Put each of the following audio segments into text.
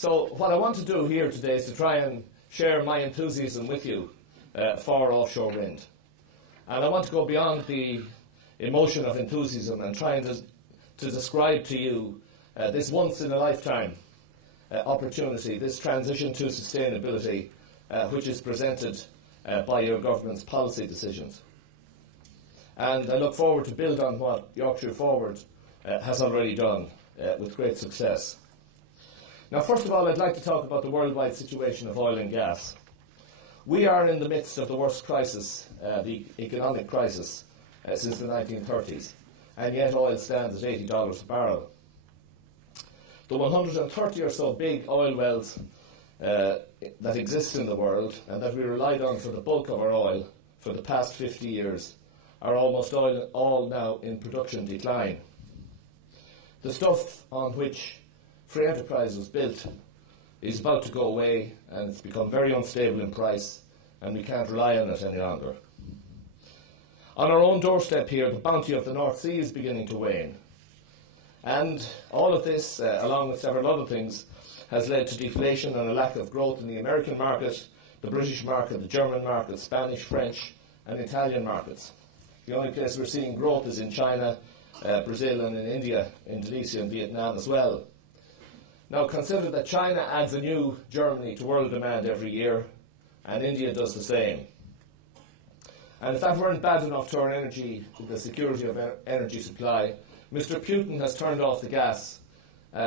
So what I want to do here today is to try and share my enthusiasm with you for offshore wind. And I want to go beyond the emotion of enthusiasm and try to describe to you this once-in-a-lifetime opportunity, this transition to sustainability, which is presented by your government's policy decisions. And I look forward to build on what Yorkshire Forward has already done with great success. Now, first of all, I'd like to talk about the worldwide situation of oil and gas. We are in the midst of the worst crisis, the economic crisis, since the 1930s, and yet oil stands at $80 a barrel. The 130 or so big oil wells that exist in the world and that we relied on for the bulk of our oil for the past 50 years are almost all now in production decline. The stuff on which free enterprise was built is about to go away, and it's become very unstable in price, and we can't rely on it any longer. On our own doorstep here, the bounty of the North Sea is beginning to wane. And all of this, along with several other things, has led to deflation and a lack of growth in the American market, the British market, the German market, Spanish, French, and Italian markets. The only place we're seeing growth is in China, Brazil, and in India, Indonesia, and Vietnam as well. Now, consider that China adds a new Germany to world demand every year, and India does the same. And if that weren't bad enough to our energy, the security of energy supply, Mr. Putin has turned off the gas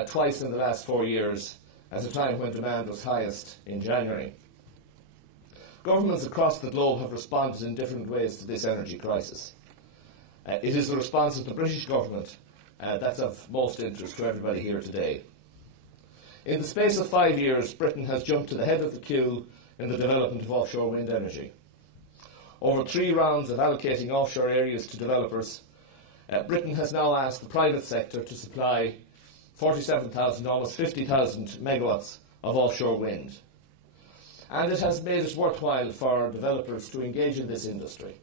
twice in the last 4 years, at a time when demand was highest in January. Governments across the globe have responded in different ways to this energy crisis. It is the response of the British government that's of most interest to everybody here today. In the space of 5 years, Britain has jumped to the head of the queue in the development of offshore wind energy. Over 3 rounds of allocating offshore areas to developers, Britain has now asked the private sector to supply 47,000, almost 50,000 megawatts of offshore wind. And it has made it worthwhile for developers to engage in this industry.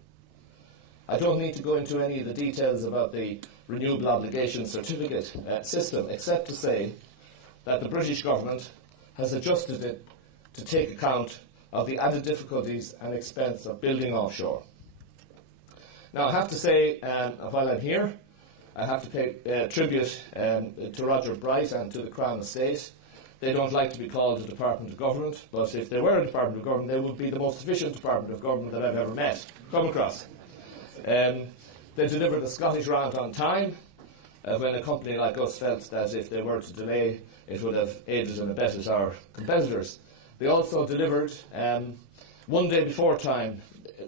I don't need to go into any of the details about the Renewable Obligation Certificate system, except to say that the British government has adjusted it to take account of the added difficulties and expense of building offshore. Now, I have to say, while I'm here, I have to pay tribute to Roger Bright and to the Crown Estate. They don't like to be called a Department of Government, but if they were a Department of Government, they would be the most efficient Department of Government that I've ever come across. They delivered the Scottish Rant on time, when a company like us felt that if they were to delay, it would have aided and abetted our competitors. They also delivered 1 day before time,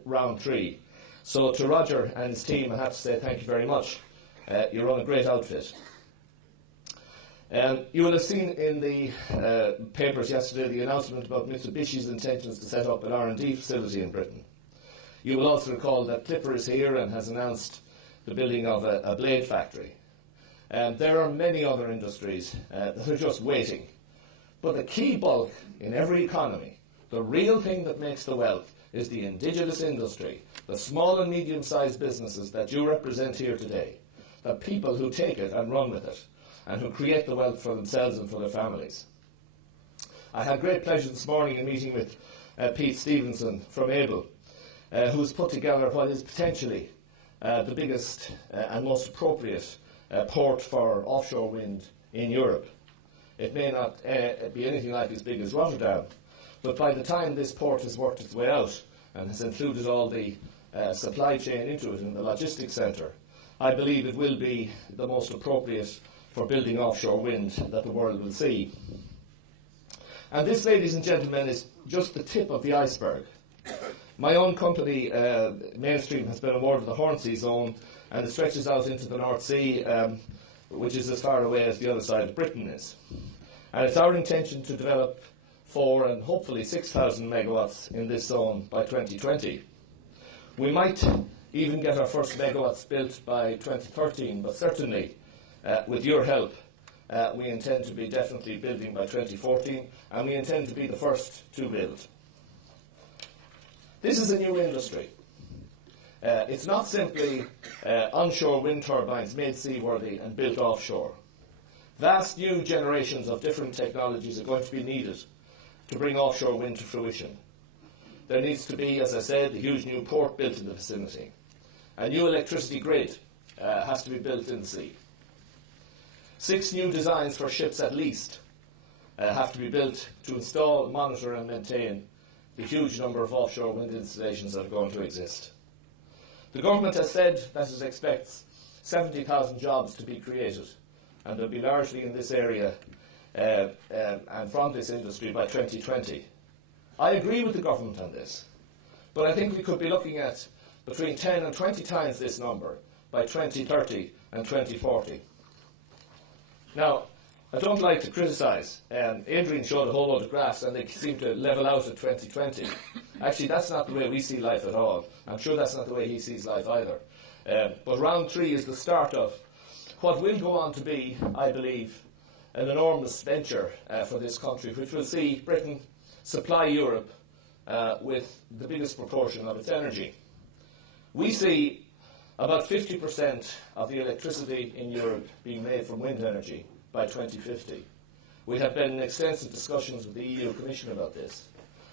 round 3. So to Roger and his team, I have to say thank you very much. You run a great outfit. You will have seen in the papers yesterday the announcement about Mitsubishi's intentions to set up an R&D facility in Britain. You will also recall that Clipper is here and has announced the building of a blade factory. There are many other industries that are just waiting. But the key bulk in every economy, the real thing that makes the wealth, is the indigenous industry, the small and medium-sized businesses that you represent here today, the people who take it and run with it, and who create the wealth for themselves and for their families. I had great pleasure this morning in meeting with Pete Stevenson from Able, who's put together what is potentially the biggest and most appropriate port for offshore wind in Europe. It may not be anything like as big as Rotterdam, but by the time this port has worked its way out and has included all the supply chain into it in the logistics centre, I believe it will be the most appropriate for building offshore wind that the world will see. And this, ladies and gentlemen, is just the tip of the iceberg. My own company, Mainstream, has been awarded the Hornsea Zone, and it stretches out into the North Sea, which is as far away as the other side of Britain is. And it's our intention to develop 4 and hopefully 6,000 megawatts in this zone by 2020. We might even get our first megawatts built by 2013, but certainly, with your help, we intend to be definitely building by 2014, and we intend to be the first to build. This is a new industry. It's not simply onshore wind turbines made seaworthy and built offshore. Vast new generations of different technologies are going to be needed to bring offshore wind to fruition. There needs to be, as I said, a huge new port built in the vicinity. A new electricity grid has to be built in the sea. 6 new designs for ships at least have to be built to install, monitor and maintain the huge number of offshore wind installations that are going to exist. The government has said that it expects 70,000 jobs to be created, and they'll be largely in this area and from this industry by 2020. I agree with the government on this, but I think we could be looking at between 10 and 20 times this number by 2030 and 2040. Now, I don't like to criticise. Adrian showed a whole lot of graphs and they seem to level out at 2020. Actually, that's not the way we see life at all. I'm sure that's not the way he sees life either. But round 3 is the start of what will go on to be, I believe, an enormous venture for this country, which will see Britain supply Europe with the biggest proportion of its energy. We see about 50% of the electricity in Europe being made from wind energy by 2050. We have been in extensive discussions with the EU Commission about this.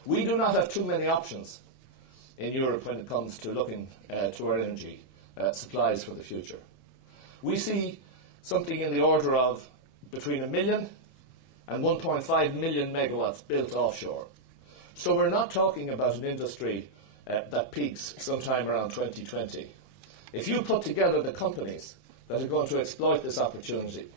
We do not have too many options in Europe when it comes to looking to our energy supplies for the future. We see something in the order of between 1 million and 1.5 million megawatts built offshore. So we're not talking about an industry that peaks sometime around 2020. If you put together the companies that are going to exploit this opportunity,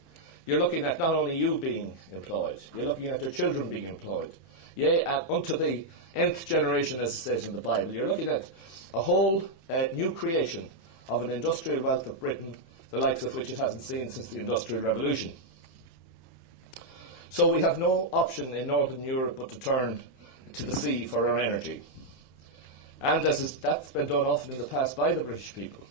you're looking at not only you being employed, you're looking at your children being employed. Yea, unto the nth generation, as it says in the Bible. You're looking at a whole new creation of an industrial wealth of Britain, the likes of which it hasn't seen since the Industrial Revolution. So we have no option in Northern Europe but to turn to the sea for our energy. And that's been done often in the past by the British people.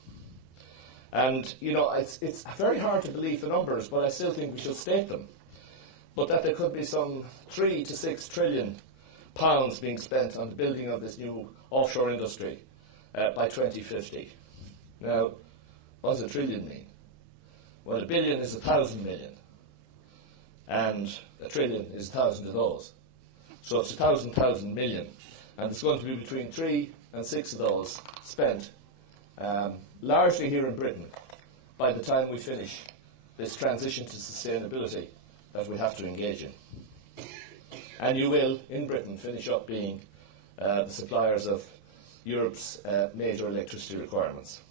And, you know, it's very hard to believe the numbers, but I still think we should state them. But that there could be some 3 to 6 trillion pounds being spent on the building of this new offshore industry by 2050. Now, what does a trillion mean? Well, a billion is 1,000 million. And a trillion is 1,000 of those. So it's 1,000 million. And it's going to be between 3 and 6 of those spent largely here in Britain by the time we finish this transition to sustainability that we have to engage in. And you will, in Britain, finish up being the suppliers of Europe's major electricity requirements.